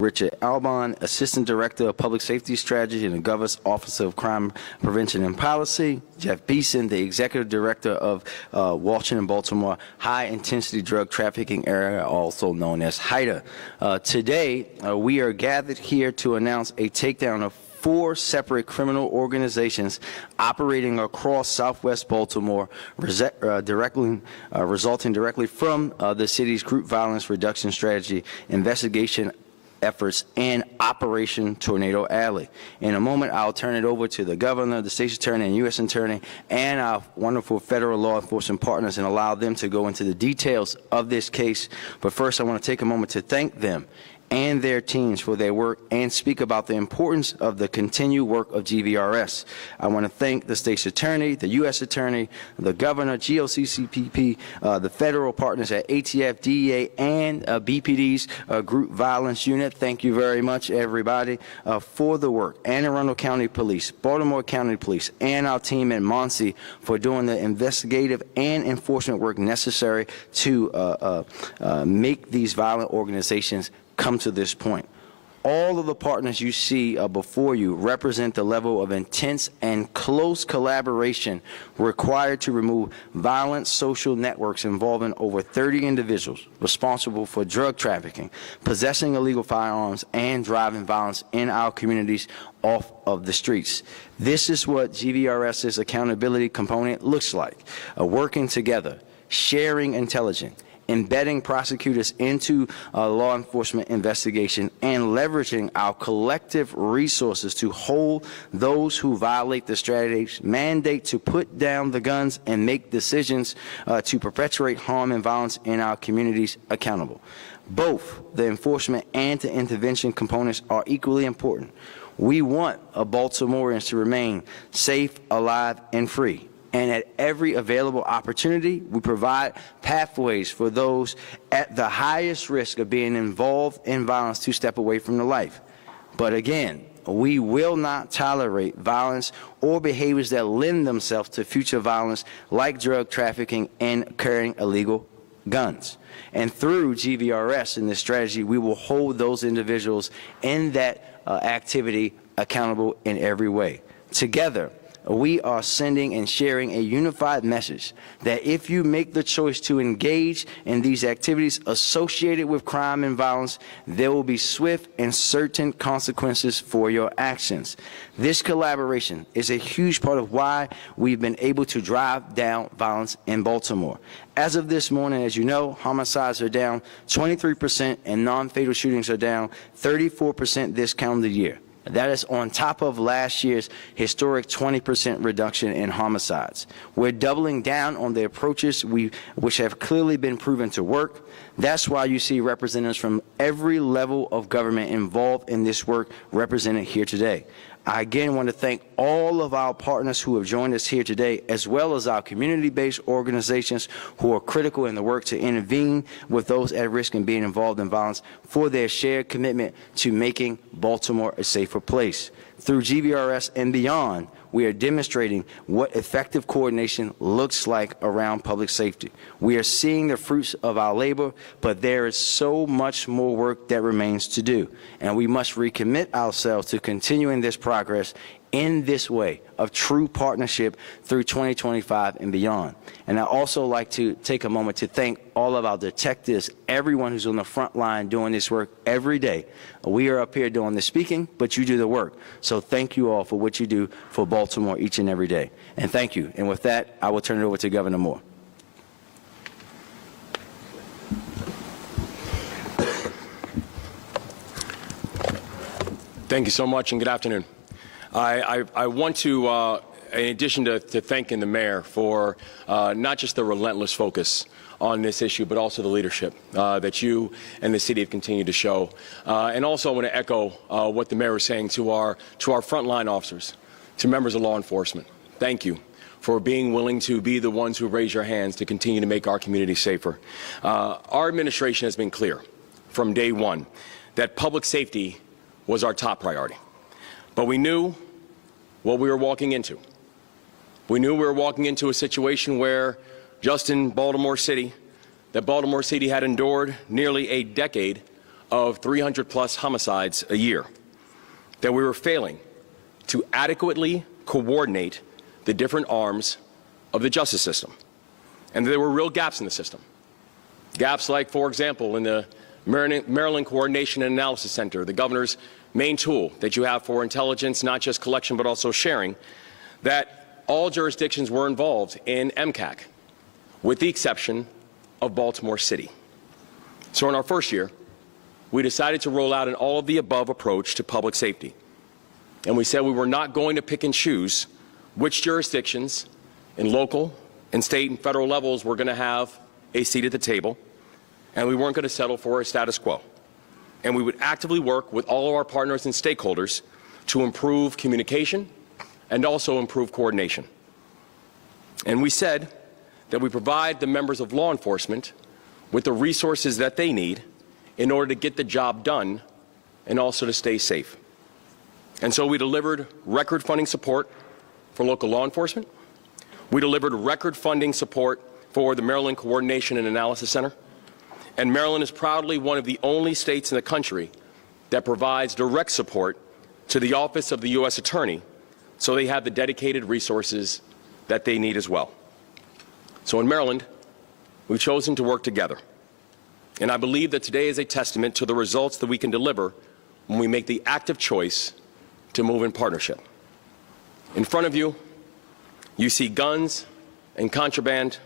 Richard Albon, Assistant Director of Public Safety Strategy in the Governor's Office of Crime Prevention and Policy. Jeff Beeson, the Executive Director of Washington, Baltimore High Intensity Drug Trafficking Area, also known as HIDTA. Today, we are gathered here to announce a takedown of 4 separate criminal organizations operating across Southwest Baltimore, resulting directly from the city's group violence reduction strategy, investigation efforts, and Operation Tornado Alley. In a moment, I'll turn it over to the Governor, the State's Attorney, and U.S. Attorney, and our wonderful federal law enforcement partners and allow them to go into the details of this case. But first, I want to take a moment to thank them and their teams for their work and speak about the importance of the continued work of GVRS. I want to thank the State's Attorney, the U.S. Attorney, the Governor, GOCCPP, the federal partners at ATF, DEA, and BPD's Group Violence Unit. Thank you very much, everybody, for the work. Anne Arundel County Police, Baltimore County Police, and our team at Muncie for doing the investigative and enforcement work necessary to make these violent organizations come to this point. All of the partners you see before you represent the level of intense and close collaboration required to remove violent social networks involving over 30 individuals responsible for drug trafficking, possessing illegal firearms, and driving violence in our communities off of the streets. This is what GVRS's accountability component looks like, working together, sharing intelligence, embedding prosecutors into law enforcement investigation, and leveraging our collective resources to hold those who violate the strategy's mandate to put down the guns and make decisions to perpetuate harm and violence in our communities accountable. Both the enforcement and the intervention components are equally important. We want Baltimoreans to remain safe, alive, and free. And at every available opportunity, we provide pathways for those at the highest risk of being involved in violence to step away from the life. But again, we will not tolerate violence or behaviors that lend themselves to future violence like drug trafficking and carrying illegal guns. And through GVRS and this strategy, we will hold those individuals in that activity accountable in every way. Together, we are sending and sharing a unified message that if you make the choice to engage in these activities associated with crime and violence, there will be swift and certain consequences for your actions. This collaboration is a huge part of why we've been able to drive down violence in Baltimore. As of this morning, as you know, homicides are down 23% and non-fatal shootings are down 34% this calendar year. That is on top of last year's historic 20% reduction in homicides. We're doubling down on the approaches which have clearly been proven to work. That's why you see representatives from every level of government involved in this work represented here today. I again want to thank all of our partners who have joined us here today, as well as our community-based organizations who are critical in the work to intervene with those at risk and being involved in violence for their shared commitment to making Baltimore a safer place. Through GVRS and beyond, we are demonstrating what effective coordination looks like around public safety. We are seeing the fruits of our labor, but there is so much more work that remains to do, and we must recommit ourselves to continuing this progress in this way of true partnership through 2025 and beyond. And I'd also like to take a moment to thank all of our detectives, everyone who's on the front line doing this work every day. We are up here doing the speaking, but you do the work. So thank you all for what you do for Baltimore each and every day. And thank you. And with that, I will turn it over to Governor Moore. Thank you so much, and good afternoon. I want to, in addition to thanking the mayor for not just the relentless focus on this issue, but also the leadership that you and the city have continued to show. And also I want to echo what the mayor was saying to our frontline officers, to members of law enforcement. Thank you for being willing to be the ones who raise your hands to continue to make our community safer. Our administration has been clear from day one that public safety was our top priority. But we knew what we were walking into. We knew we were walking into a situation where just in Baltimore City, that Baltimore City had endured nearly a decade of 300-plus homicides a year, that we were failing to adequately coordinate the different arms of the justice system, and there were real gaps in the system. Gaps like, for example, in the Maryland Coordination and Analysis Center, the governor's main tool that you have for intelligence, not just collection but also sharing, that all jurisdictions were involved in MCAC, with the exception of Baltimore City. So in our first year, we decided to roll out an all-of-the-above approach to public safety. And we said we were not going to pick and choose which jurisdictions in local and state and federal levels were going to have a seat at the table, and we weren't going to settle for a status quo. And we would actively work with all of our partners and stakeholders to improve communication and also improve coordination. And we said that we provide the members of law enforcement with the resources that they need in order to get the job done and also to stay safe. And so we delivered record funding support for local law enforcement. We delivered record funding support for the Maryland Coordination and Analysis Center. And Maryland is proudly one of the only states in the country that provides direct support to the Office of the U.S. Attorney, so they have the dedicated resources that they need as well. So in Maryland, we've chosen to work together. And I believe that today is a testament to the results that we can deliver when we make the active choice to move in partnership. In front of you, you see guns and contraband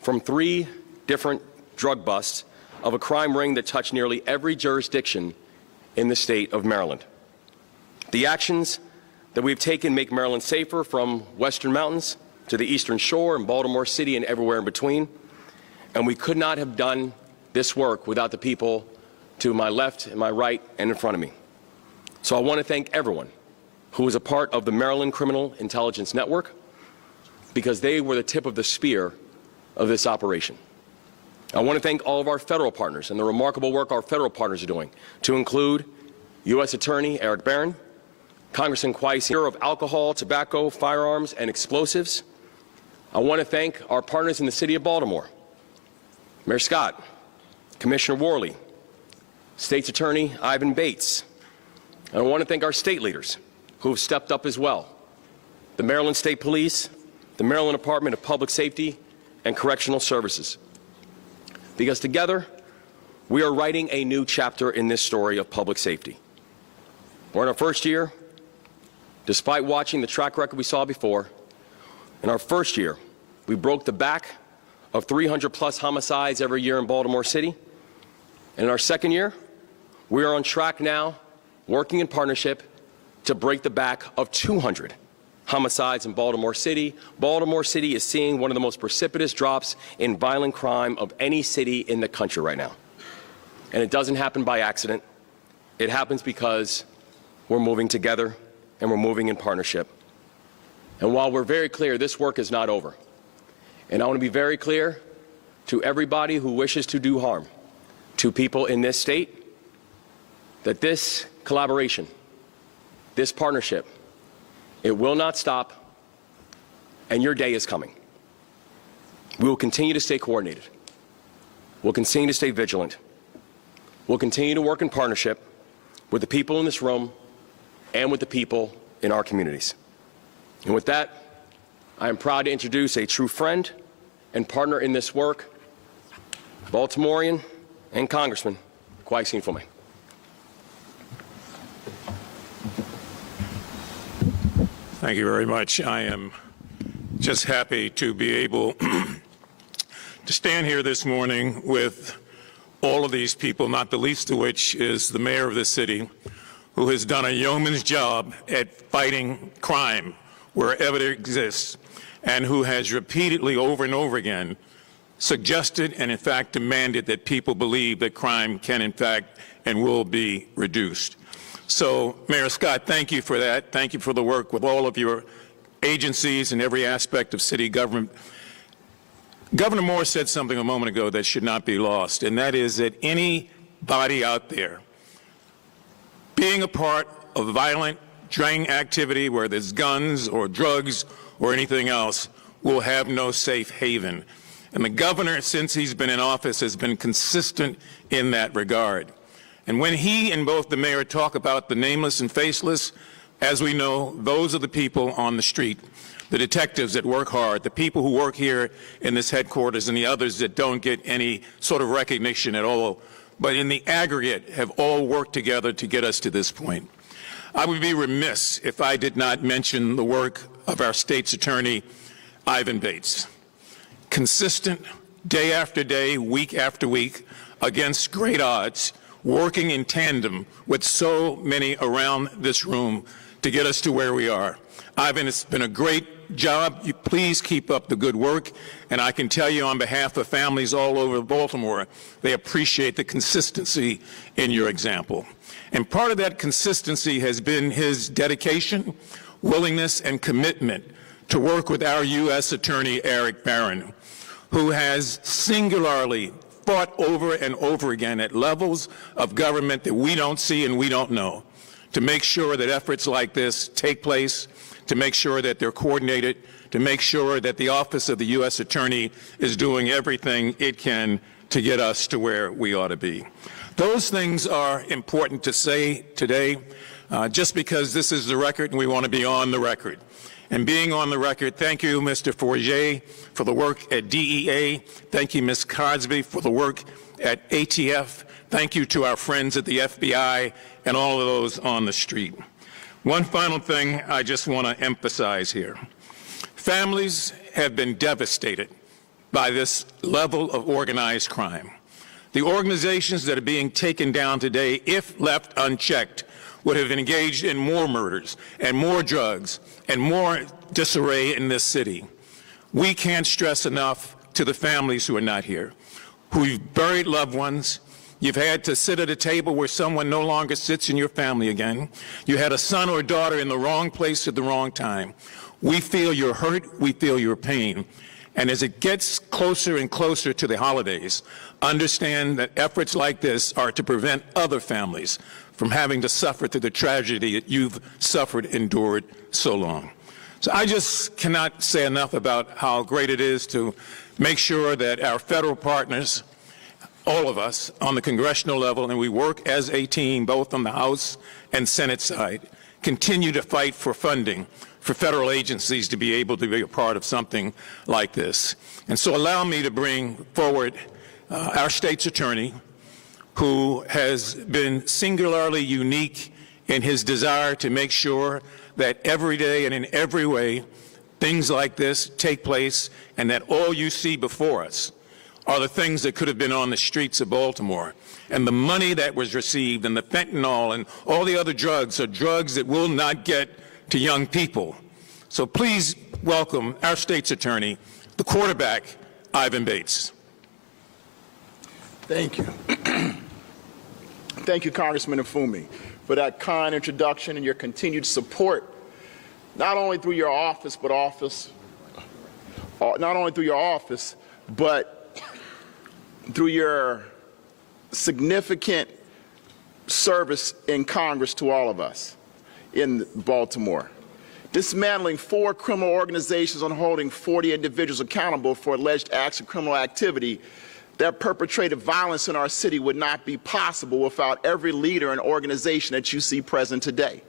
from 3 different drug busts of a crime ring that touched nearly every jurisdiction in the state of Maryland. The actions that we've taken make Maryland safer, from Western Mountains to the Eastern Shore and Baltimore City and everywhere in between. And we could not have done this work without the people to my left and my right and in front of me. So I want to thank everyone who was a part of the Maryland Criminal Intelligence Network, because they were the tip of the spear of this operation. I want to thank all of our federal partners and the remarkable work our federal partners are doing, to include U.S. Attorney Eric Barron, Congressman Quaisi of Alcohol, Tobacco, Firearms, and Explosives. I want to thank our partners in the City of Baltimore, Mayor Scott, Commissioner Worley, State's Attorney Ivan Bates. And I want to thank our state leaders who have stepped up as well, the Maryland State Police, the Maryland Department of Public Safety and Correctional Services. Because together, we are writing a new chapter in this story of public safety. We're in our first year. Despite watching the track record we saw before, in our first year, we broke the back of 300-plus homicides every year in Baltimore City. And in our second year, we are on track now, working in partnership, to break the back of 200 homicides in Baltimore City. Baltimore City is seeing one of the most precipitous drops in violent crime of any city in the country right now. And it doesn't happen by accident. It happens because we're moving together and we're moving in partnership. And while we're very clear, this work is not over. And I want to be very clear to everybody who wishes to do harm to people in this state, that this collaboration, this partnership, it will not stop, and your day is coming. We will continue to stay coordinated. We'll continue to stay vigilant. We'll continue to work in partnership with the people in this room and with the people in our communities. And with that, I am proud to introduce a true friend and partner in this work, Baltimorean and Congressman Quaisi Mfume. Thank you very much. I am just happy to be able to stand here this morning with all of these people, not the least of which is the mayor of the city, who has done a yeoman's job at fighting crime wherever it exists, and who has repeatedly, over and over again, suggested and in fact demanded that people believe that crime can in fact and will be reduced. So, Mayor Scott, thank you for that. Thank you for the work with all of your agencies and every aspect of city government. Governor Moore said something a moment ago that should not be lost, and that is that anybody out there being a part of violent gang activity, where there's guns or drugs or anything else, will have no safe haven. And the governor, since he's been in office, has been consistent in that regard. And when he and both the mayor talk about the nameless and faceless, as we know, those are the people on the street, the detectives that work hard, the people who work here in this headquarters, and the others that don't get any sort of recognition at all, but in the aggregate have all worked together to get us to this point. I would be remiss if I did not mention the work of our state's attorney, Ivan Bates. Consistent, day after day, week after week, against great odds, working in tandem with so many around this room to get us to where we are. Ivan, it's been a great job. You please keep up the good work. And I can tell you on behalf of families all over Baltimore, they appreciate the consistency in your example. And part of that consistency has been his dedication, willingness, and commitment to work with our U.S. Attorney, Eric Barron, who has singularly fought over and over again at levels of government that we don't see and we don't know, to make sure that efforts like this take place, to make sure that they're coordinated, to make sure that the Office of the U.S. Attorney is doing everything it can to get us to where we ought to be. Those things are important to say today, just because this is the record and we want to be on the record. And being on the record, thank you, Mr. Forget, for the work at DEA. Thank you, Ms. Cosby, for the work at ATF. Thank you to our friends at the FBI and all of those on the street. One final thing I just want to emphasize here. Families have been devastated by this level of organized crime. The organizations that are being taken down today, if left unchecked, would have engaged in more murders and more drugs and more disarray in this city. We can't stress enough to the families who are not here, who've buried loved ones. You've had to sit at a table where someone no longer sits in your family again. You had a son or daughter in the wrong place at the wrong time. We feel your hurt, we feel your pain. And as it gets closer and closer to the holidays, understand that efforts like this are to prevent other families from having to suffer through the tragedy that you've suffered, endured so long. So I just cannot say enough about how great it is to make sure that our federal partners, all of us on the congressional level, and we work as a team both on the House and Senate side, continue to fight for funding for federal agencies to be able to be a part of something like this. And so allow me to bring forward our state's attorney, who has been singularly unique in his desire to make sure that every day and in every way things like this take place, and that all you see before us are the things that could have been on the streets of Baltimore. And the money that was received and the fentanyl and all the other drugs are drugs that will not get to young people. So please welcome our state's attorney, the quarterback, Ivan Bates. Thank you. Thank you, Congressman Afumi, for that kind introduction and your continued support, not only through your office, but through your significant service in Congress to all of us in Baltimore. Dismantling 4 criminal organizations and holding 40 individuals accountable for alleged acts of criminal activity that perpetrated violence in our city would not be possible without every leader and organization that you see present today.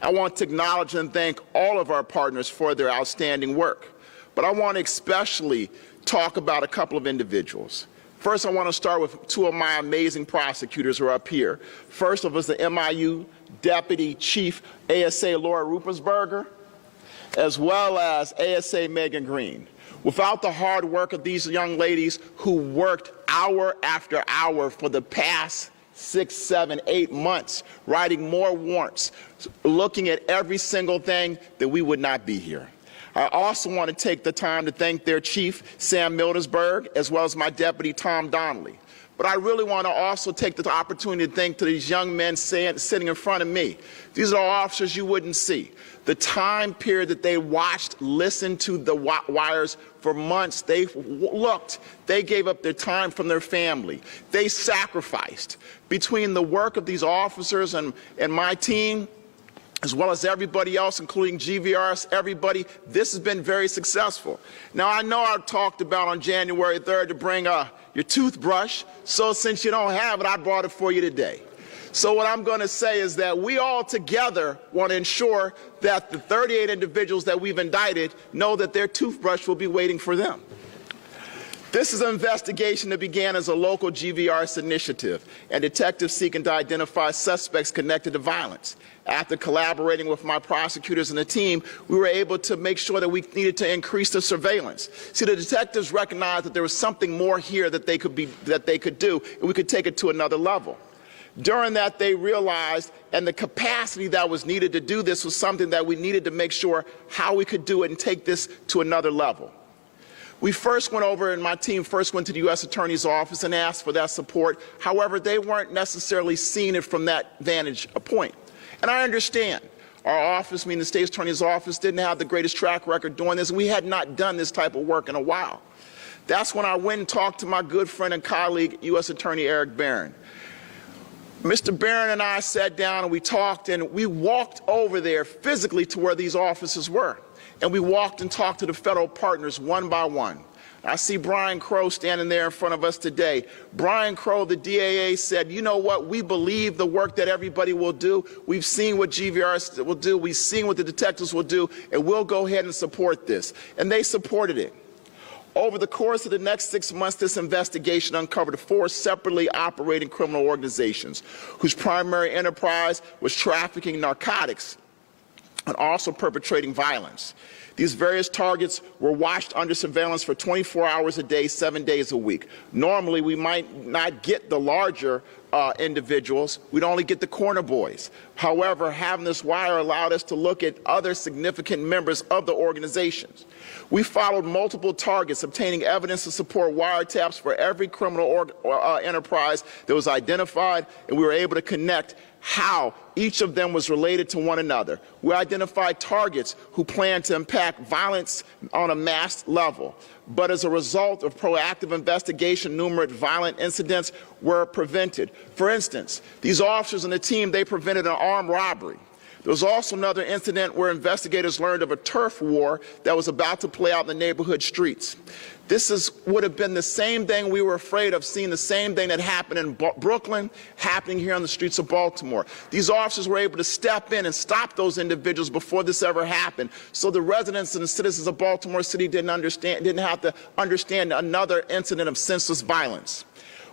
I want to acknowledge and thank all of our partners for their outstanding work, but I want to especially talk about a couple of individuals. First, I want to start with 2 of my amazing prosecutors who are up here. First of us, the MIU Deputy Chief ASA Laura Ruppersberger, as well as ASA Megan Green. Without the hard work of these young ladies who worked hour after hour for the past 6, 7, 8 months, writing more warrants, looking at every single thing, that we would not be here. I also want to take the time to thank their chief, Sam Mildesberg, as well as my deputy, Tom Donnelly. But I really want to also take the opportunity to thank to these young men sitting in front of me. These are officers you wouldn't see. The time period that they watched, listened to the wires for months, they looked, they gave up their time from their family. They sacrificed. Between the work of these officers and my team, as well as everybody else, including GVRS, everybody, this has been very successful. Now, I know I talked about on January 3rd to bring your toothbrush, so since you don't have it, I brought it for you today. So what I'm going to say is that we all together want to ensure that the 38 individuals that we've indicted know that their toothbrush will be waiting for them. This is an investigation that began as a local GVRS initiative and detectives seeking to identify suspects connected to violence. After collaborating with my prosecutors and the team, we were able to make sure that we needed to increase the surveillance. See, the detectives recognized that there was something more here that they could do, and we could take it to another level. During that, they realized, and the capacity that was needed to do this was something that we needed to make sure how we could do it and take this to another level. We first went over, and my team first went to the U.S. Attorney's Office and asked for that support. However, they weren't necessarily seeing it from that vantage point. And I understand. Our office, meaning the State's Attorney's Office, didn't have the greatest track record doing this, and we had not done this type of work in a while. That's when I went and talked to my good friend and colleague, U.S. Attorney Eric Barron. Mr. Barron and I sat down and we talked, and we walked over there physically to where these offices were. And we walked and talked to the federal partners one by one. I see Brian Crow standing there in front of us today. Brian Crow, the DAA, said, you know what, we believe the work that everybody will do. We've seen what GVRS will do. We've seen what the detectives will do, and we'll go ahead and support this. And they supported it. Over the course of the next 6 months, this investigation uncovered 4 separately operating criminal organizations whose primary enterprise was trafficking narcotics and also perpetrating violence. These various targets were watched under surveillance for 24 hours a day, 7 days a week. Normally, we might not get the larger individuals. We'd only get the corner boys. However, having this wire allowed us to look at other significant members of the organizations. We followed multiple targets, obtaining evidence to support wiretaps for every criminal enterprise that was identified, and we were able to connect how each of them was related to one another. We identified targets who planned to impact violence on a mass level. But as a result of proactive investigation, numerous violent incidents were prevented. For instance, these officers and the team, they prevented an armed robbery. There was also another incident where investigators learned of a turf war that was about to play out in the neighborhood streets. This would have been the same thing we were afraid of, seeing the same thing that happened in Brooklyn, happening here on the streets of Baltimore. These officers were able to step in and stop those individuals before this ever happened. So the residents and the citizens of Baltimore City didn't have to understand another incident of senseless violence.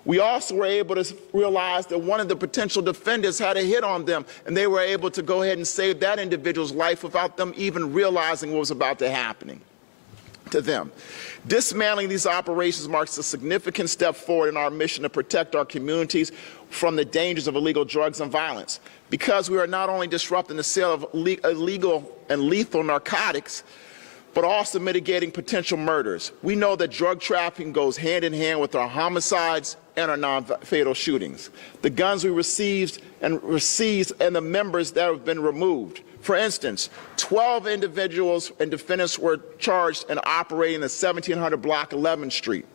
We also were able to realize that one of the potential defendants had a hit on them, and they were able to go ahead and save that individual's life without them even realizing what was about to happen to them. Dismantling these operations marks a significant step forward in our mission to protect our communities from the dangers of illegal drugs and violence. Because we are not only disrupting the sale of illegal and lethal narcotics, but also mitigating potential murders. We know that drug trafficking goes hand in hand with our homicides and our non-fatal shootings. The guns we received and the members that have been removed. For instance, 12 individuals and defendants were charged in operating the 1700 block 11th Street.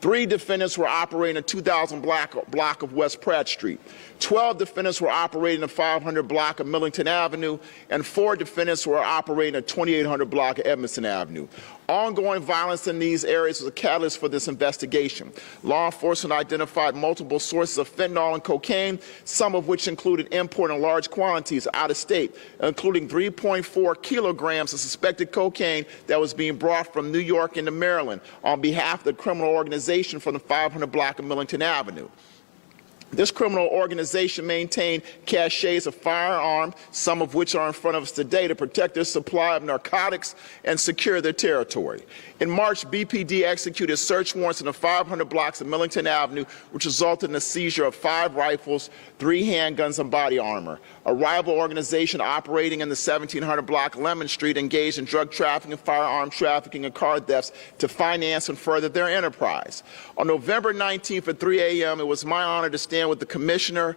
3 defendants were operating the 2000 block of West Pratt Street. 12 defendants were operating the 500 block of Millington Avenue, and 4 defendants were operating the 2800 block of Edmondson Avenue. Ongoing violence in these areas was a catalyst for this investigation. Law enforcement identified multiple sources of fentanyl and cocaine, some of which included importing large quantities out of state, including 3.4 kilograms of suspected cocaine that was being brought from New York into Maryland on behalf of the criminal organization from the 500 block of Millington Avenue. This criminal organization maintained caches of firearms, some of which are in front of us today, to protect their supply of narcotics and secure their territory. In March, BPD executed search warrants in the 500 blocks of Millington Avenue, which resulted in the seizure of 5 rifles, 3 handguns, and body armor. A rival organization operating in the 1700 block Lemon Street engaged in drug trafficking, firearm trafficking, and car thefts to finance and further their enterprise. On November 19th at 3 a.m., it was my honor to stand with the Commissioner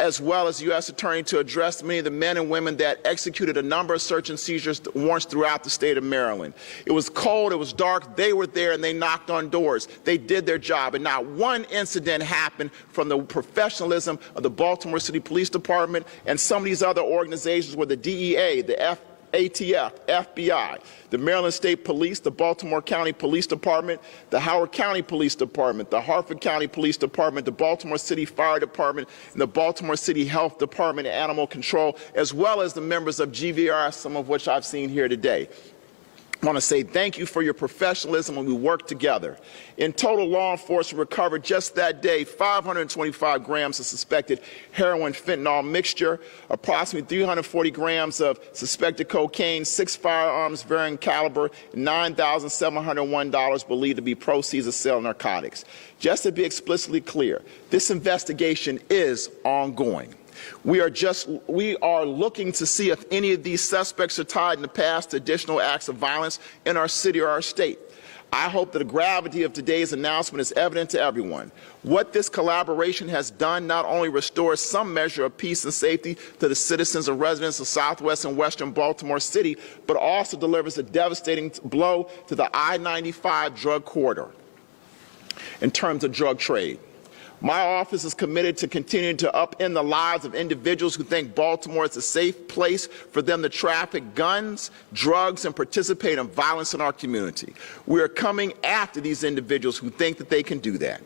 as well as the U.S. Attorney to address many of the men and women that executed a number of search and seizures warrants throughout the state of Maryland. It was cold, it was dark, they were there and they knocked on doors. They did their job, and not one incident happened from the professionalism of the Baltimore City Police Department and some of these other organizations where the DEA, the ATF, FBI, the Maryland State Police, the Baltimore County Police Department, the Howard County Police Department, the Harford County Police Department, the Baltimore City Fire Department, and the Baltimore City Health Department and Animal Control, as well as the members of GVRS, some of which I've seen here today. I want to say thank you for your professionalism when we work together. In total, law enforcement recovered just that day 525 grams of suspected heroin fentanyl mixture, approximately 340 grams of suspected cocaine, 6 firearms varying caliber, and $9,701 believed to be proceeds of sale of narcotics. Just to be explicitly clear, this investigation is ongoing. We are looking to see if any of these suspects are tied in the past to additional acts of violence in our city or our state. I hope that the gravity of today's announcement is evident to everyone. What this collaboration has done not only restores some measure of peace and safety to the citizens and residents of Southwest and Western Baltimore City, but also delivers a devastating blow to the I-95 drug corridor in terms of drug trade. My office is committed to continuing to upend the lives of individuals who think Baltimore is a safe place for them to traffic guns, drugs, and participate in violence in our community. We are coming after these individuals who think that they can do that.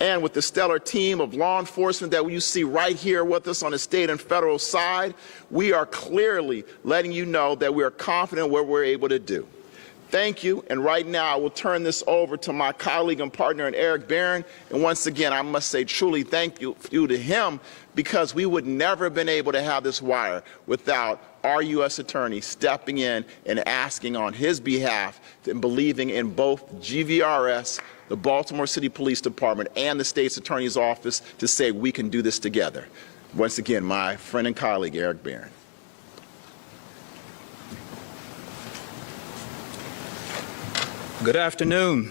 And with the stellar team of law enforcement that you see right here with us on the state and federal side, we are clearly letting you know that we are confident in what we're able to do. Thank you, and right now I will turn this over to my colleague and partner, Eric Barron, and once again I must say truly thank you to him, because we would never have been able to have this wire without our U.S. Attorney stepping in and asking on his behalf and believing in both GVRS, the Baltimore City Police Department, and the State's Attorney's Office to say we can do this together. Once again, my friend and colleague, Eric Barron. Good afternoon,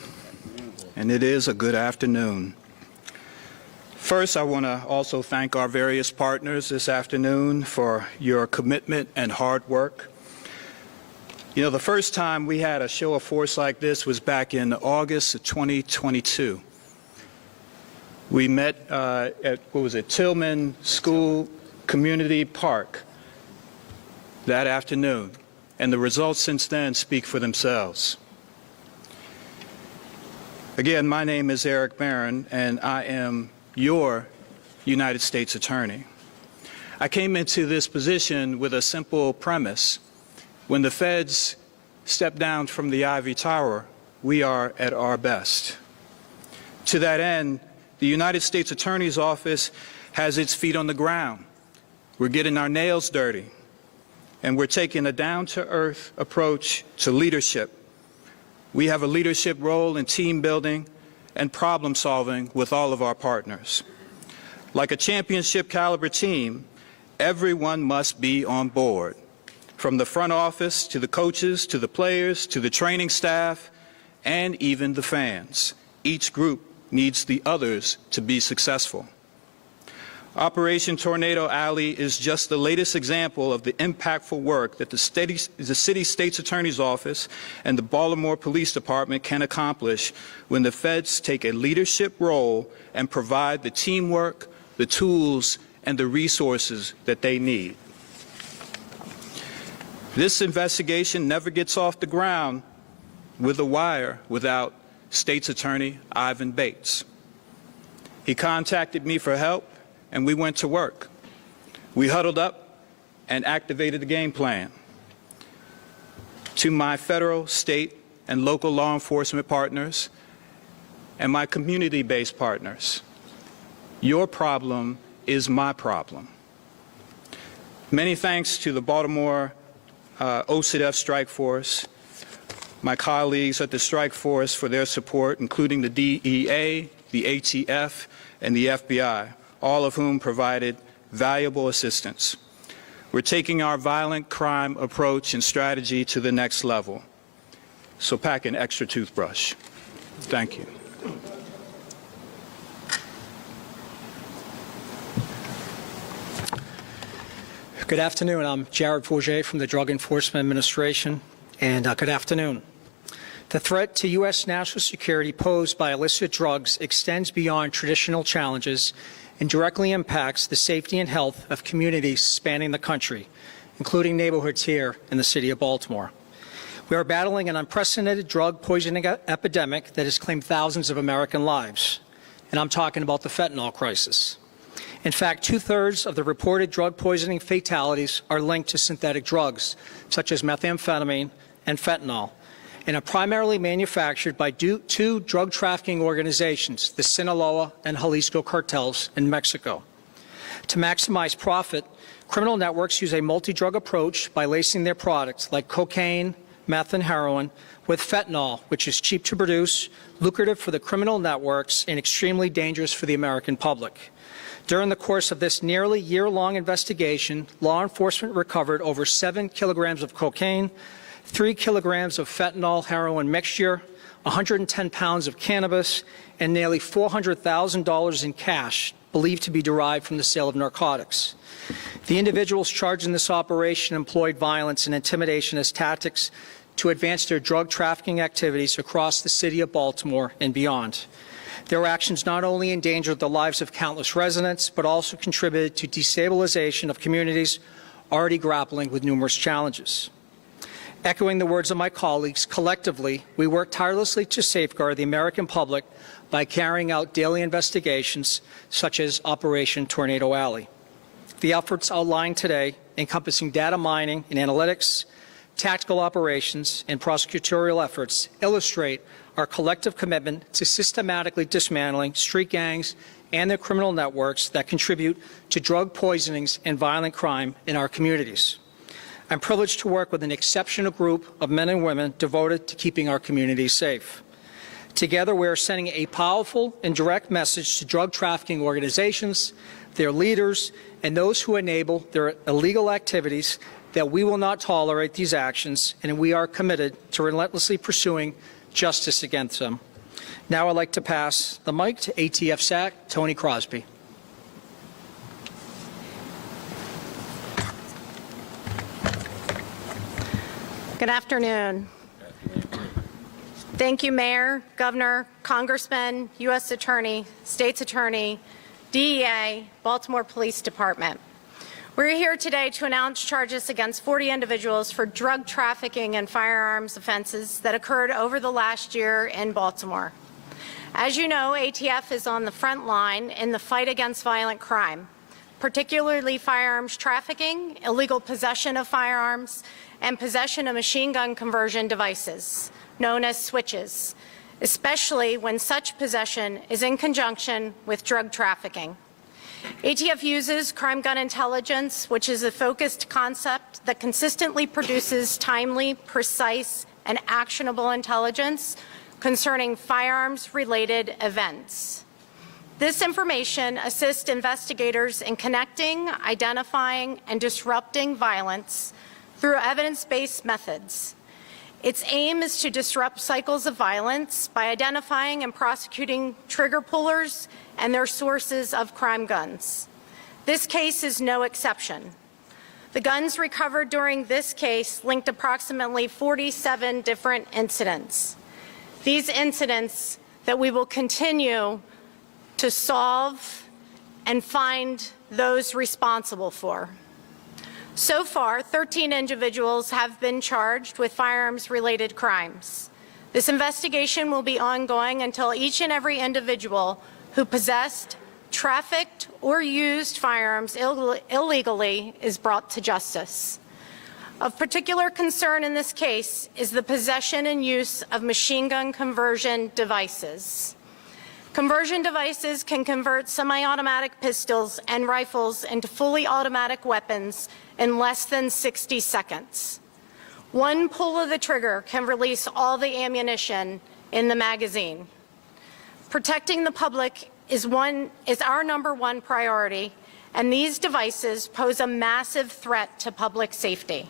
and it is a good afternoon. First, I want to also thank our various partners this afternoon for your commitment and hard work. You know, the first time we had a show of force like this was back in August of 2022. We met at, Tillman School Community Park that afternoon, and the results since then speak for themselves. Again, my name is Eric Barron, and I am your United States Attorney. I came into this position with a simple premise. When the feds step down from the ivory tower, we are at our best. To that end, the United States Attorney's Office has its feet on the ground. We're getting our nails dirty, and we're taking a down-to-earth approach to leadership. We have a leadership role in team building and problem solving with all of our partners. Like a championship caliber team, everyone must be on board, from the front office to the coaches, to the players, to the training staff, and even the fans. Each group needs the others to be successful. Operation Tornado Alley is just the latest example of the impactful work that the city state's attorney's office and the Baltimore Police Department can accomplish when the feds take a leadership role and provide the teamwork, the tools, and the resources that they need. This investigation never gets off the ground with a wire without State's Attorney Ivan Bates. He contacted me for help, and we went to work. We huddled up and activated the game plan. To my federal, state, and local law enforcement partners, and my community-based partners, your problem is my problem. Many thanks to the Baltimore OCDF Strike Force, my colleagues at the Strike Force for their support, including the DEA, the ATF, and the FBI, all of whom provided valuable assistance. We're taking our violent crime approach and strategy to the next level. So pack an extra toothbrush. Thank you. Good afternoon. I'm Jared Forget from the Drug Enforcement Administration, and good afternoon. The threat to U.S. national security posed by illicit drugs extends beyond traditional challenges and directly impacts the safety and health of communities spanning the country, including neighborhoods here in the city of Baltimore. We are battling an unprecedented drug poisoning epidemic that has claimed thousands of American lives, and I'm talking about the fentanyl crisis. In fact, 2/3 of the reported drug poisoning fatalities are linked to synthetic drugs, such as methamphetamine and fentanyl, and are primarily manufactured by two drug trafficking organizations, the Sinaloa and Jalisco cartels in Mexico. To maximize profit, criminal networks use a multi-drug approach by lacing their products, like cocaine, meth, and heroin, with fentanyl, which is cheap to produce, lucrative for the criminal networks, and extremely dangerous for the American public. During the course of this nearly year-long investigation, law enforcement recovered over 7 kilograms of cocaine, 3 kilograms of fentanyl heroin mixture, 110 pounds of cannabis, and nearly $400,000 in cash, believed to be derived from the sale of narcotics. The individuals charged in this operation employed violence and intimidation as tactics to advance their drug trafficking activities across the city of Baltimore and beyond. Their actions not only endangered the lives of countless residents, but also contributed to destabilization of communities already grappling with numerous challenges. Echoing the words of my colleagues, collectively, we work tirelessly to safeguard the American public by carrying out daily investigations such as Operation Tornado Alley. The efforts outlined today, encompassing data mining and analytics, tactical operations, and prosecutorial efforts, illustrate our collective commitment to systematically dismantling street gangs and their criminal networks that contribute to drug poisonings and violent crime in our communities. I'm privileged to work with an exceptional group of men and women devoted to keeping our communities safe. Together, we are sending a powerful and direct message to drug trafficking organizations, their leaders, and those who enable their illegal activities that we will not tolerate these actions, and we are committed to relentlessly pursuing justice against them. Now I'd like to pass the mic to ATF SAC Tony Crosby. Good afternoon. Thank you, Mayor, Governor, Congressman, U.S. Attorney, State's Attorney, DEA, Baltimore Police Department. We're here today to announce charges against 40 individuals for drug trafficking and firearms offenses that occurred over the last year in Baltimore. As you know, ATF is on the front line in the fight against violent crime, particularly firearms trafficking, illegal possession of firearms, and possession of machine gun conversion devices, known as switches, especially when such possession is in conjunction with drug trafficking. ATF uses crime gun intelligence, which is a focused concept that consistently produces timely, precise, and actionable intelligence concerning firearms-related events. This information assists investigators in connecting, identifying, and disrupting violence through evidence-based methods. Its aim is to disrupt cycles of violence by identifying and prosecuting trigger pullers and their sources of crime guns. This case is no exception. The guns recovered during this case linked approximately 47 different incidents. These incidents that we will continue to solve and find those responsible for. So far, 13 individuals have been charged with firearms-related crimes. This investigation will be ongoing until each and every individual who possessed, trafficked, or used firearms illegally is brought to justice. Of particular concern in this case is the possession and use of machine gun conversion devices. Conversion devices can convert semi-automatic pistols and rifles into fully automatic weapons in less than 60 seconds. One pull of the trigger can release all the ammunition in the magazine. Protecting the public is our #1 priority, and these devices pose a massive threat to public safety.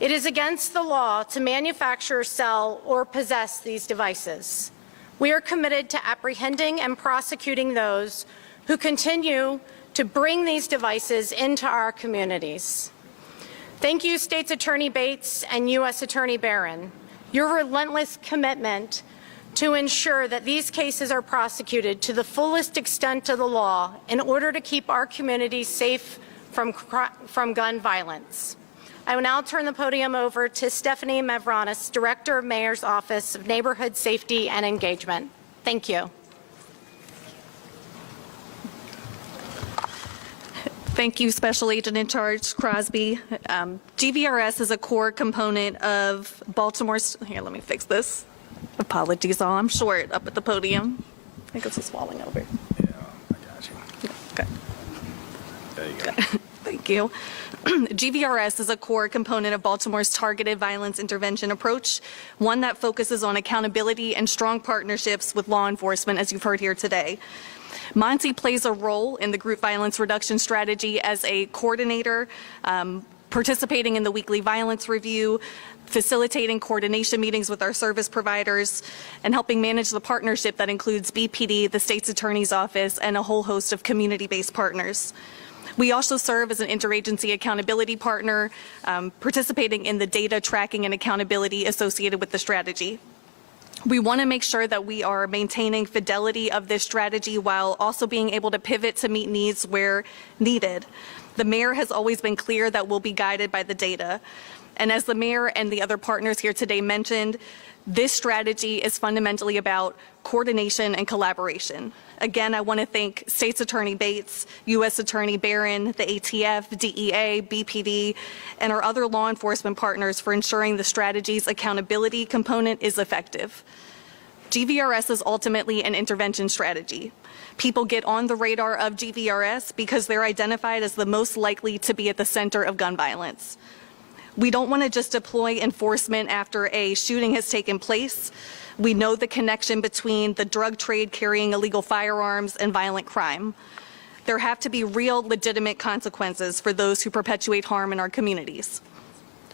It is against the law to manufacture, sell, or possess these devices. We are committed to apprehending and prosecuting those who continue to bring these devices into our communities. Thank you, State's Attorney Bates and U.S. Attorney Barron. Your relentless commitment to ensure that these cases are prosecuted to the fullest extent of the law in order to keep our communities safe from gun violence. I will now turn the podium over to Stephanie Mavronis, Director of Mayor's Office of Neighborhood Safety and Engagement. Thank you. Thank you, Special Agent in Charge Crosby. GVRS is a core component of Baltimore's, here, let me fix this. Apologies all, I'm short up at the podium. I think it's just falling over. Yeah, I got you. Okay. There you go. Thank you. GVRS is a core component of Baltimore's targeted violence intervention approach, one that focuses on accountability and strong partnerships with law enforcement, as you've heard here today. Monty plays a role in the group violence reduction strategy as a coordinator, participating in the weekly violence review, facilitating coordination meetings with our service providers, and helping manage the partnership that includes BPD, the state's attorney's office, and a whole host of community-based partners. We also serve as an interagency accountability partner, participating in the data tracking and accountability associated with the strategy. We want to make sure that we are maintaining fidelity of this strategy while also being able to pivot to meet needs where needed. The mayor has always been clear that we'll be guided by the data. And as the mayor and the other partners here today mentioned, this strategy is fundamentally about coordination and collaboration. Again, I want to thank State's Attorney Bates, U.S. Attorney Barron, the ATF, DEA, BPD, and our other law enforcement partners for ensuring the strategy's accountability component is effective. GVRS is ultimately an intervention strategy. People get on the radar of GVRS because they're identified as the most likely to be at the center of gun violence. We don't want to just deploy enforcement after a shooting has taken place. We know the connection between the drug trade, carrying illegal firearms, and violent crime. There have to be real, legitimate consequences for those who perpetuate harm in our communities.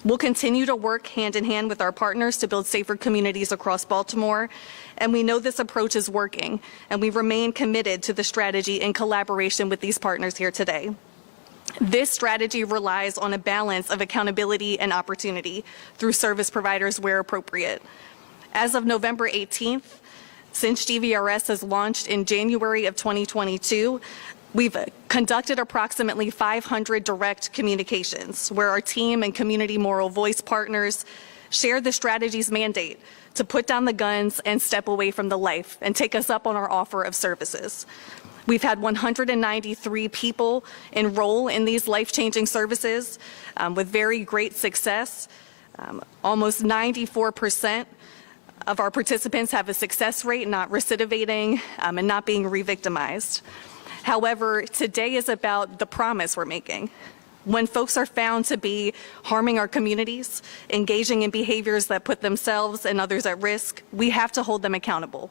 We'll continue to work hand in hand with our partners to build safer communities across Baltimore, and we know this approach is working, and we remain committed to the strategy in collaboration with these partners here today. This strategy relies on a balance of accountability and opportunity through service providers where appropriate. As of November 18th, since GVRS has launched in January of 2022, we've conducted approximately 500 direct communications where our team and community moral voice partners share the strategy's mandate to put down the guns and step away from the life and take us up on our offer of services. We've had 193 people enroll in these life-changing services with very great success. Almost 94% of our participants have a success rate, not recidivating and not being re-victimized. However, today is about the promise we're making. When folks are found to be harming our communities, engaging in behaviors that put themselves and others at risk, we have to hold them accountable.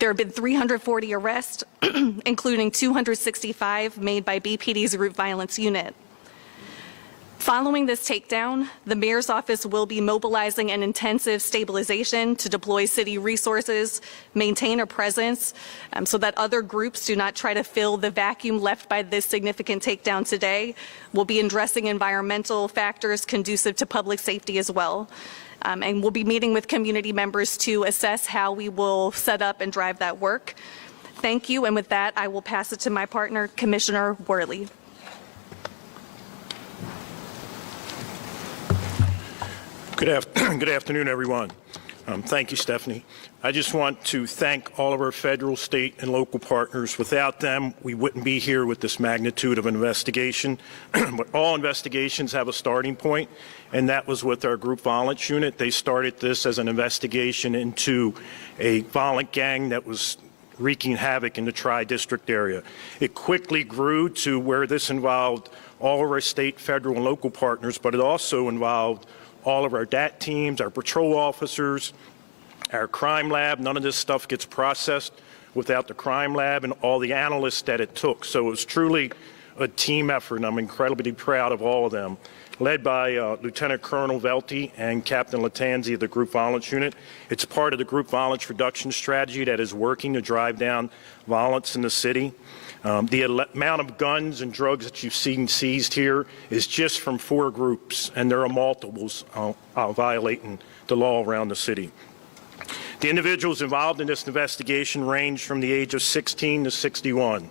There have been 340 arrests, including 265 made by BPD's Group Violence Unit. Following this takedown, the mayor's office will be mobilizing an intensive stabilization to deploy city resources, maintain a presence so that other groups do not try to fill the vacuum left by this significant takedown today. We'll be addressing environmental factors conducive to public safety as well. And we'll be meeting with community members to assess how we will set up and drive that work. Thank you, and with that, I will pass it to my partner, Commissioner Worley. Good afternoon, everyone. Thank you, Stephanie. I just want to thank all of our federal, state, and local partners. Without them, we wouldn't be here with this magnitude of an investigation. But all investigations have a starting point, and that was with our group violence unit. They started this as an investigation into a violent gang that was wreaking havoc in the Tri-District area. It quickly grew to where this involved all of our state, federal, and local partners, but it also involved all of our DAT teams, our patrol officers, our crime lab. None of this stuff gets processed without the crime lab and all the analysts that it took. So it was truly a team effort, and I'm incredibly proud of all of them, led by Lieutenant Colonel Velty and Captain Latanzi of the Group Violence Unit. It's part of the group violence reduction strategy that is working to drive down violence in the city. The amount of guns and drugs that you've seen seized here is just from 4 groups, and there are multiples violating the law around the city. The individuals involved in this investigation range from the age of 16 to 61.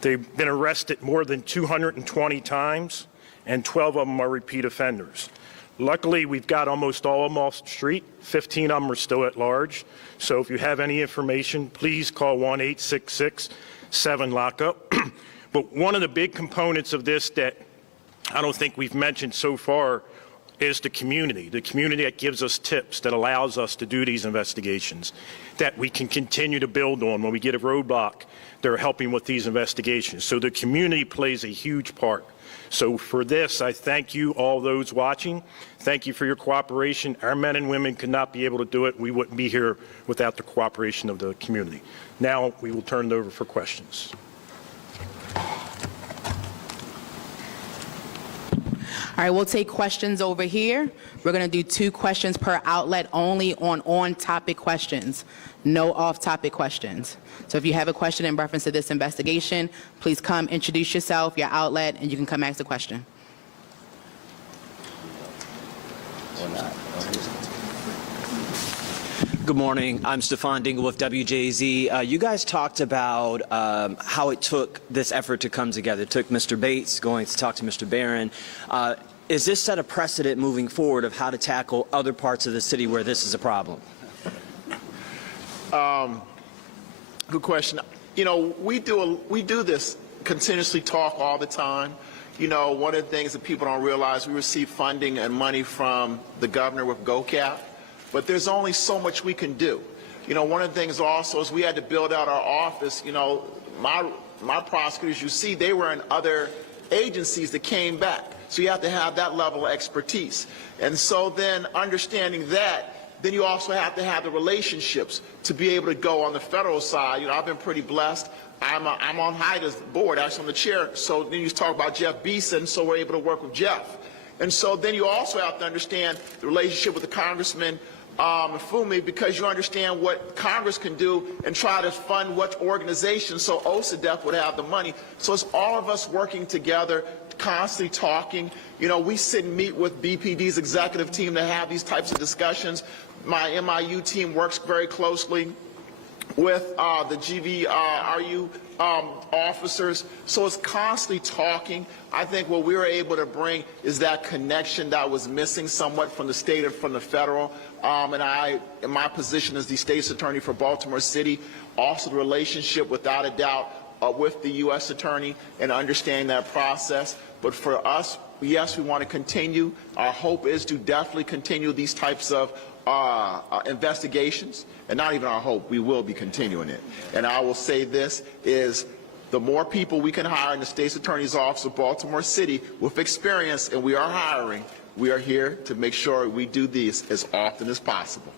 They've been arrested more than 220 times, and 12 of them are repeat offenders. Luckily, we've got almost all of them off the street. 15 of them are still at large. So if you have any information, please call 1-866-7-LOCK-UP. But one of the big components of this that I don't think we've mentioned so far is the community that gives us tips, that allows us to do these investigations, that we can continue to build on when we get a roadblock. They're helping with these investigations. So the community plays a huge part. So for this, I thank you, all those watching. Thank you for your cooperation. Our men and women could not be able to do it. We wouldn't be here without the cooperation of the community. Now we will turn it over for questions. All right, we'll take questions over here. We're going to do 2 questions per outlet, only on-topic questions, no off-topic questions. So if you have a question in reference to this investigation, please come introduce yourself, your outlet, and you can come ask the question. Good morning. I'm Stefan Dingle with WJZ. You guys talked about how it took this effort to come together. It took Mr. Bates going to talk to Mr. Barron. Is this set a precedent moving forward of how to tackle other parts of the city where this is a problem? Good question. You know, we do this continuously, talk all the time. You know, one of the things that people don't realize, we receive funding and money from the governor with GOCAP, but there's only so much we can do. You know, one of the things also is we had to build out our office. You know, my prosecutors, you see, they were in other agencies that came back. So you have to have that level of expertise. And so then understanding that, then you also have to have the relationships to be able to go on the federal side. You know, I've been pretty blessed. I'm on HIDA's board, actually on the chair. So then you talk about Jeff Beeson, so we're able to work with Jeff. And so then you also have to understand the relationship with the Congressman Fumi, because you understand what Congress can do and try to fund what organization, so OSADEF would have the money. So it's all of us working together, constantly talking. You know, we sit and meet with BPD's executive team to have these types of discussions. My MIU team works very closely with the GVRU officers. So it's constantly talking. I think what we were able to bring is that connection that was missing somewhat from the state and from the federal. And I, in my position as the state's attorney for Baltimore City, also the relationship without a doubt with the U.S. attorney and understanding that process. But for us, yes, we want to continue. Our hope is to definitely continue these types of investigations. And not even our hope, we will be continuing it. And I will say this is, the more people we can hire in the state's attorney's office of Baltimore City with experience, and we are hiring, we are here to make sure we do these as often as possible.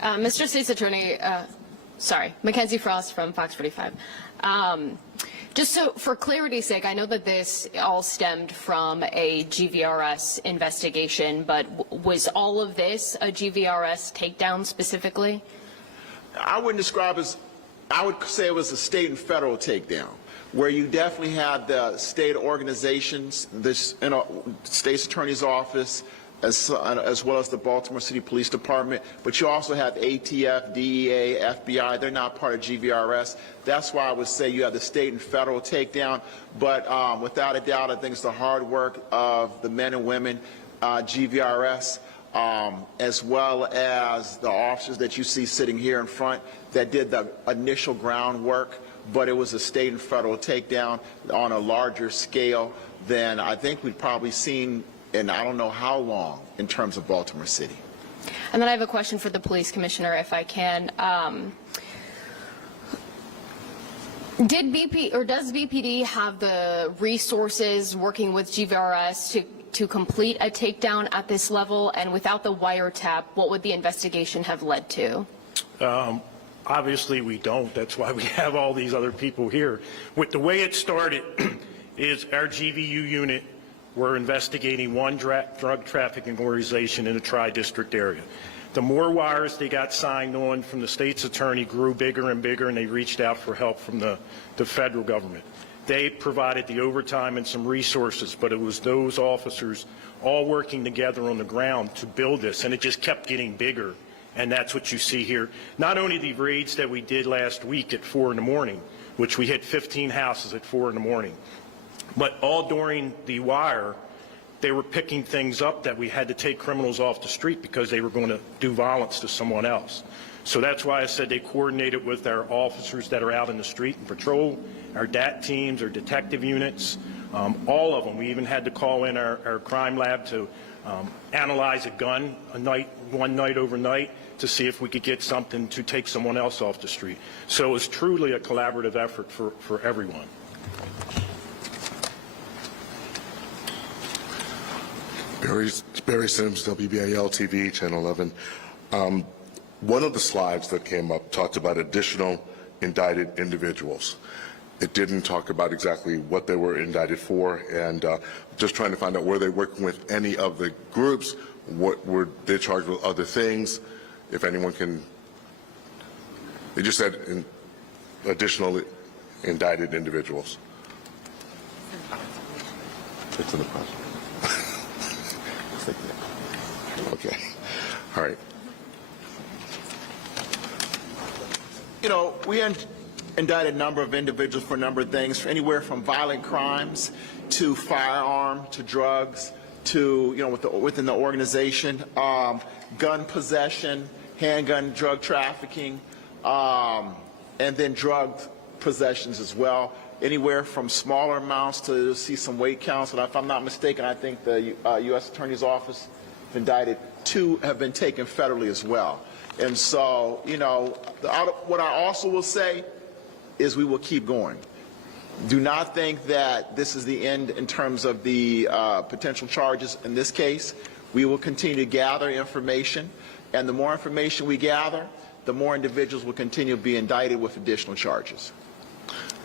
Mr. State's Attorney, Mackenzie Frost from Fox 45. Just so for clarity's sake, I know that this all stemmed from a GVRS investigation, but was all of this a GVRS takedown specifically? I wouldn't describe it as, I would say it was a state and federal takedown, where you definitely had the state organizations, this state's attorney's office, as well as the Baltimore City Police Department, but you also have ATF, DEA, FBI. They're not part of GVRS. That's why I would say you have the state and federal takedown, but without a doubt, I think it's the hard work of the men and women, GVRS, as well as the officers that you see sitting here in front that did the initial groundwork, but it was a state and federal takedown on a larger scale than I think we've probably seen in I don't know how long in terms of Baltimore City. And then I have a question for the police commissioner, if I can. Does BPD have the resources working with GVRS to complete a takedown at this level? And without the wiretap, what would the investigation have led to? Obviously we don't. That's why we have all these other people here. With the way it started is our GVU unit were investigating one drug trafficking organization in the Tri-District area. The more wires they got signed on from the state's attorney grew bigger and bigger, and they reached out for help from the federal government. They provided the overtime and some resources, but it was those officers all working together on the ground to build this, and it just kept getting bigger And that's what you see here. Not only the raids that we did last week at 4 in the morning, which we hit 15 houses at 4 in the morning, but all during the wire, they were picking things up that we had to take criminals off the street because they were going to do violence to someone else. So that's why I said they coordinated with our officers that are out in the street and patrol, our DAT teams, our detective units, all of them. We even had to call in our crime lab to analyze a gun one night overnight to see if we could get something to take someone else off the street. So it was truly a collaborative effort for everyone. Barry Sims, WBAL TV, Channel 11. One of the slides that came up talked about additional indicted individuals. It didn't talk about exactly what they were indicted for, and just trying to find out, were they working with any of the groups? What were they charged with other things? If anyone can, they just said additional indicted individuals. It's in the press. Okay. All right. You know, we indicted a number of individuals for a number of things, anywhere from violent crimes to firearm to drugs to, you know, within the organization, gun possession, handgun drug trafficking, and then drug possessions as well. Anywhere from smaller amounts to see some weight counts. And if I'm not mistaken, I think the U.S. Attorney's Office indicted 2 have been taken federally as well. And so, you know, what I also will say is we will keep going. Do not think that this is the end in terms of the potential charges in this case. We will continue to gather information, and the more information we gather, the more individuals will continue to be indicted with additional charges.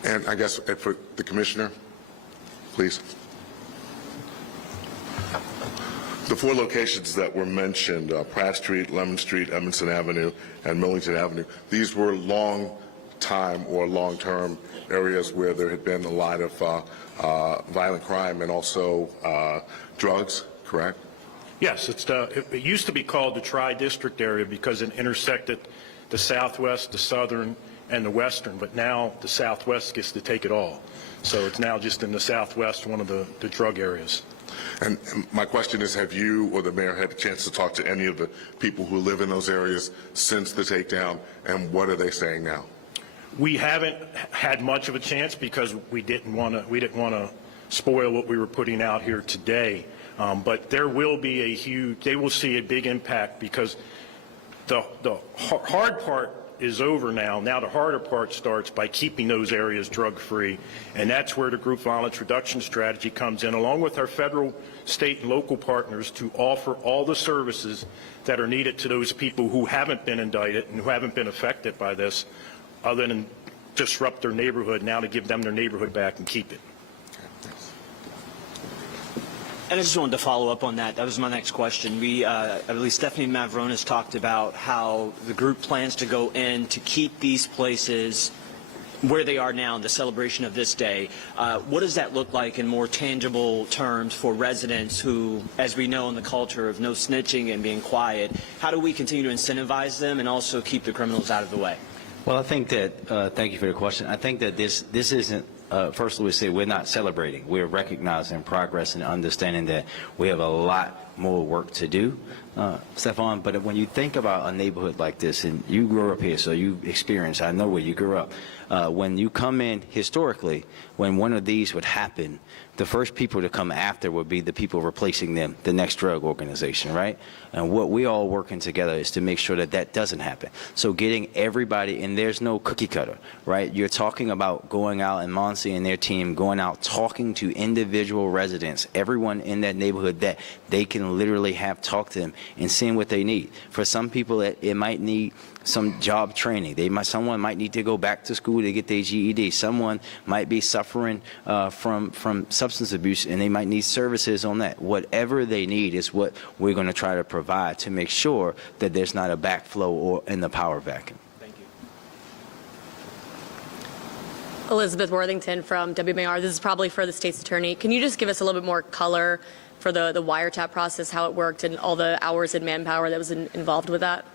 And I guess for the Commissioner, please. The 4 locations that were mentioned, Pratt Street, Lemon Street, Emerson Avenue, and Millington Avenue, these were long-time or long-term areas where there had been a lot of violent crime and also drugs, correct? Yes, it used to be called the Tri-District area because it intersected the Southwest, the Southern, and the Western, but now the Southwest gets to take it all. So it's now just in the Southwest, one of the drug areas. And my question is, have you or the mayor had a chance to talk to any of the people who live in those areas since the takedown, and what are they saying now? We haven't had much of a chance because we didn't want to spoil what we were putting out here today. But there will be they will see a big impact because the hard part is over now. Now the harder part starts by keeping those areas drug-free, and that's where the group violence reduction strategy comes in, along with our federal, state, and local partners to offer all the services that are needed to those people who haven't been indicted and who haven't been affected by this, other than disrupt their neighborhood, now to give them their neighborhood back and keep it. And I just wanted to follow up on that. That was my next question. I believe Stephanie Mavronis talked about how the group plans to go in to keep these places where they are now in the celebration of this day. What does that look like in more tangible terms for residents who, as we know in the culture of no snitching and being quiet, how do we continue to incentivize them and also keep the criminals out of the way? Well, I think that, thank you for the question. I think that this isn't, first we say we're not celebrating. We're recognizing progress and understanding that we have a lot more work to do, Stefan. But when you think about a neighborhood like this, and you grew up here, so you experienced, I know where you grew up. When you come in historically, when one of these would happen, the first people to come after would be the people replacing them, the next drug organization, right? And what we all working together is to make sure that that doesn't happen. So getting everybody, and there's no cookie cutter, right? You're talking about going out, and Monsi and their team going out talking to individual residents, everyone in that neighborhood that they can literally have talked to them and seeing what they need. For some people, it might need some job training. Someone might need to go back to school to get their GED. Someone might be suffering from substance abuse, and they might need services on that. Whatever they need is what we're going to try to provide to make sure that there's not a backflow or in the power vacuum. Thank you. Elizabeth Worthington from WMAR. This is probably for the state's attorney. Can you just give us a little bit more color for the wiretap process, how it worked, and all the hours and manpower that was involved with that?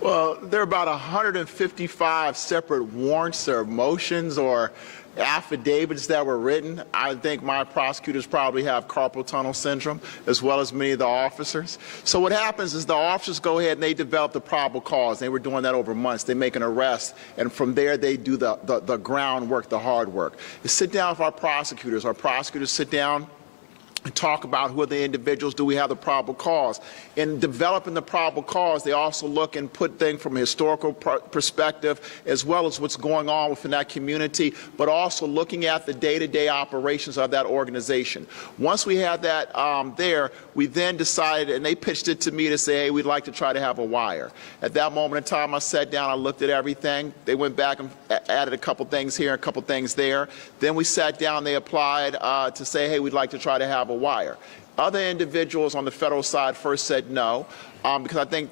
Well, there are about 155 separate warrants or motions or affidavits that were written. I think my prosecutors probably have carpal tunnel syndrome, as well as many of the officers. So what happens is the officers go ahead and they develop the probable cause. They were doing that over months. They make an arrest, and from there they do the groundwork, the hard work. You sit down with our prosecutors. Our prosecutors sit down and talk about who are the individuals, do we have the probable cause. In developing the probable cause, they also look and put things from a historical perspective, as well as what's going on within that community, but also looking at the day-to-day operations of that organization. Once we had that there, we then decided, and they pitched it to me to say, hey, we'd like to try to have a wire. At that moment in time, I sat down, I looked at everything. They went back and added a couple things here, a couple things there. Then we sat down, they applied to say, hey, we'd like to try to have a wire. Other individuals on the federal side first said no, because I think,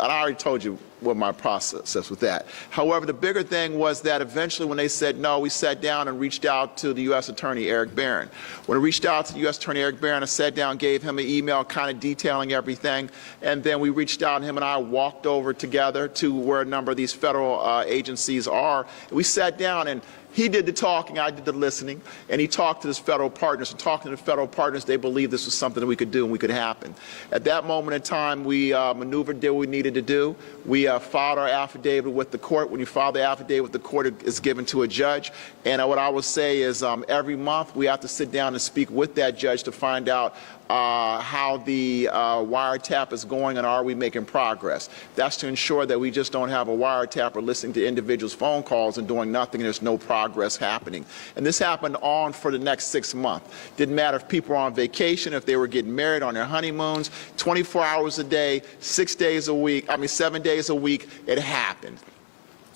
and I already told you what my process is with that. However, the bigger thing was that eventually when they said no, we sat down and reached out to the U.S. Attorney, Eric Barron. When we reached out to the U.S. Attorney, Eric Barron, I sat down, gave him an email kind of detailing everything, and then we reached out, and him and I walked over together to where a number of these federal agencies are. We sat down, and he did the talking, I did the listening, and he talked to his federal partners. And talking to the federal partners, they believed this was something that we could do and we could happen. At that moment in time, we maneuvered, did what we needed to do. We filed our affidavit with the court. When you file the affidavit with the court, it is given to a judge. And what I would say is every month we have to sit down and speak with that judge to find out how the wiretap is going and are we making progress. That's to ensure that we just don't have a wiretap or listening to individuals' phone calls and doing nothing and there's no progress happening. And this happened on for the next 6 months. Didn't matter if people were on vacation, if they were getting married, on their honeymoons, 24 hours a day, 7 days a week, it happened.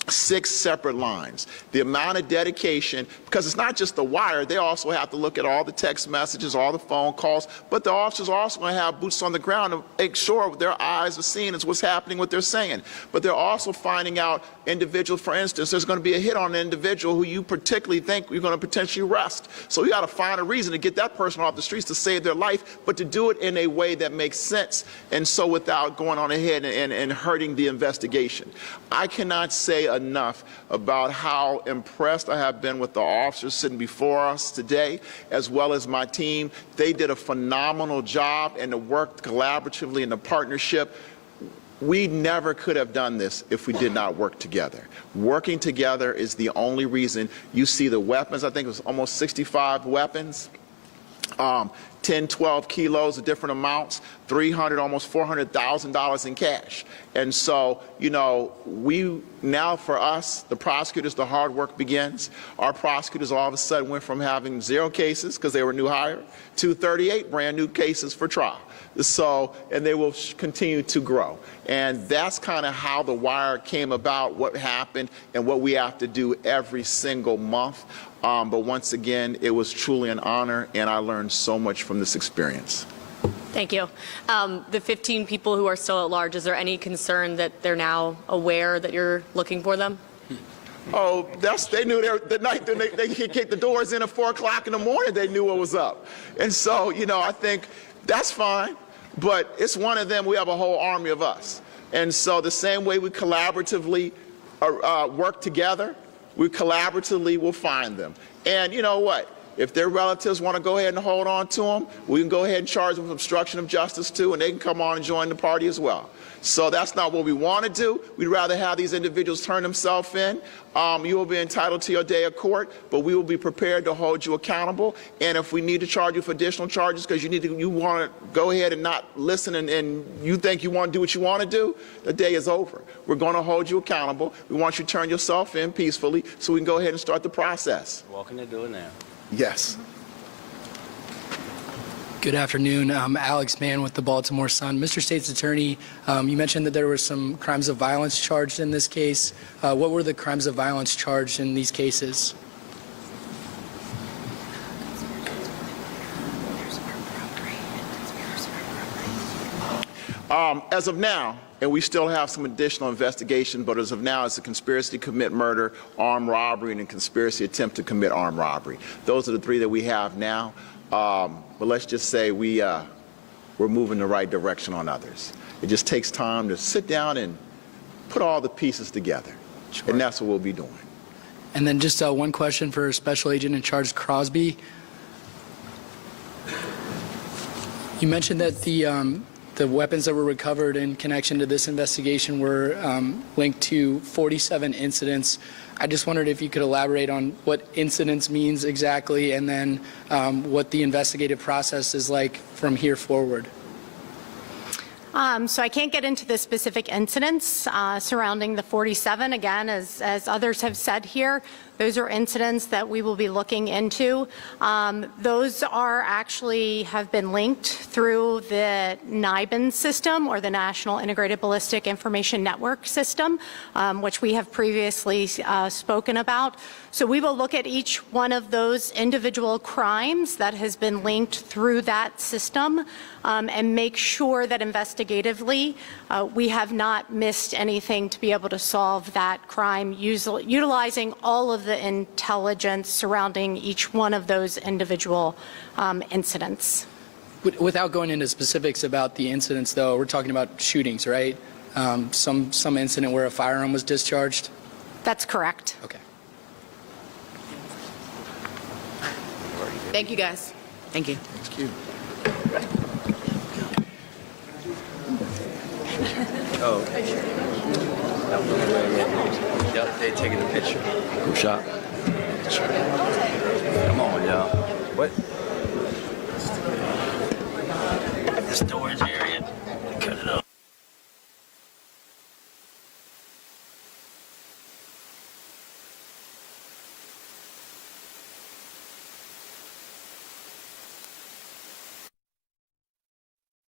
6 separate lines. The amount of dedication, because it's not just the wire, they also have to look at all the text messages, all the phone calls, but the officers are also going to have boots on the ground to make sure their eyes are seeing is what's happening, what they're saying. But they're also finding out individuals, for instance, there's going to be a hit on an individual who you particularly think you're going to potentially arrest. So you got to find a reason to get that person off the streets to save their life, but to do it in a way that makes sense, and so without going on ahead and hurting the investigation. I cannot say enough about how impressed I have been with the officers sitting before us today, as well as my team. They did a phenomenal job, and to work collaboratively in the partnership. We never could have done this if we did not work together. Working together is the only reason you see the weapons. I think it was almost 65 weapons. 10, 12 kilos of different amounts, $300,000, almost $400,000 in cash. And so, you know, now for us, the prosecutors, the hard work begins. Our prosecutors all of a sudden went from having 0 cases, because they were new hire, to 38 brand new cases for trial. So, and they will continue to grow. And that's kind of how the wire came about, what happened, and what we have to do every single month. But once again, it was truly an honor, and I learned so much from this experience. Thank you. The 15 people who are still at large, is there any concern that they're now aware that you're looking for them? Oh, they knew the night that they kicked the doors in at 4 o'clock in the morning, they knew what was up. And so, you know, I think that's fine, but it's one of them. We have a whole army of us. And so the same way we collaboratively work together, we collaboratively will find them. And you know what? If their relatives want to go ahead and hold on to them, we can go ahead and charge them with obstruction of justice too, and they can come on and join the party as well. So that's not what we want to do. We'd rather have these individuals turn themselves in. You will be entitled to your day of court, but we will be prepared to hold you accountable. And if we need to charge you for additional charges because you want to go ahead and not listen and you think you want to do what you want to do, the day is over. We're going to hold you accountable. We want you to turn yourself in peacefully so we can go ahead and start the process. Welcome to do it now. Yes. Good afternoon. I'm Alex Mann with the Baltimore Sun. Mr. State's Attorney, you mentioned that there were some crimes of violence charged in this case. What were the crimes of violence charged in these cases? As of now, and we still have some additional investigation, but as of now, it's a conspiracy to commit murder, armed robbery, and a conspiracy attempt to commit armed robbery. Those are the 3 that we have now. But let's just say we're moving the right direction on others. It just takes time to sit down and put all the pieces together. And that's what we'll be doing. And then just one question for Special Agent in Charge Crosby. You mentioned that the weapons that were recovered in connection to this investigation were linked to 47 incidents. I just wondered if you could elaborate on what incidents means exactly, and then what the investigative process is like from here forward. So I can't get into the specific incidents surrounding the 47. Again, as others have said here, those are incidents that we will be looking into. Those are actually have been linked through the NIBIN system, or the National Integrated Ballistic Information Network system, which we have previously spoken about. So we will look at each one of those individual crimes that has been linked through that system and make sure that investigatively we have not missed anything to be able to solve that crime, utilizing all of the intelligence surrounding each one of those individual incidents. Without going into specifics about the incidents, though, we're talking about shootings, right? Some incident where a firearm was discharged? That's correct. Okay. Thank you, guys. Thank you. Thank you. Oh. They're taking a picture. Who shot? Come on, y'all. What?